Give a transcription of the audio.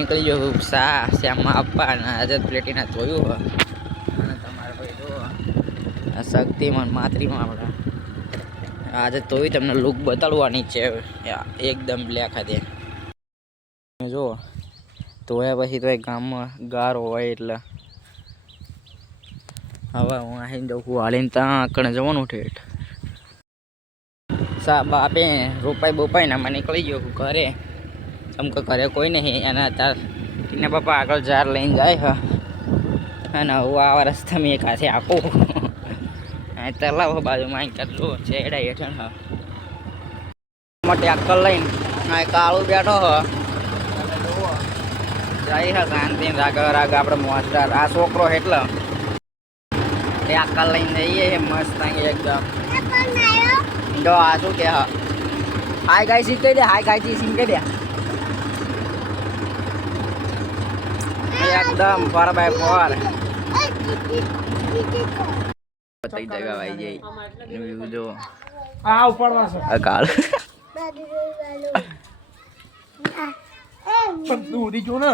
નીકળી ગયો શાહ શ્યામમાં આપવા અને આઝાદ પ્લેટીના જોયું અને તમારે ભાઈ જો આ શક્તિમાન માતરીમાં આપણા આજે તોય તમને લુક બતાડવાની છે એકદમ બ્લેક હતી જો ધોયા પછી તો ગામમાં ગારો હોય એટલે હવે હું આવીને જઉં હાલીને ત્યાં આકડે જવાનું ઠેઠ સા બાપે રોપાઈ બોપાઈ ને નીકળી ગયો ઘરે કેમ કે ઘરે કોઈ નહીં એના તાર પપ્પા આગળ ઝાડ લઈને જાય હા અને હું આવા રસ્તા મેં એક હાથે આપું તલાવ બાજુમાં કેટલું છેડા હેઠળ હા મોટી અક્કલ લઈને કાળું બેઠો હ જાય હા શાંતિ રાગ રાગ આપણે મોસ્ટર આ છોકરો એટલે એ અક્કલ લઈને જઈએ મસ્ત એકદમ જો આ શું કે હાય ગાય શીખ દે હાય ગાય શીખ દે એકદમ ફોર બાય ફોર બતાઈ જગા ભાઈ જઈ વ્યૂ જો આ ઉપરમાં છે આ કાળ પણ તું ઉડી જો ને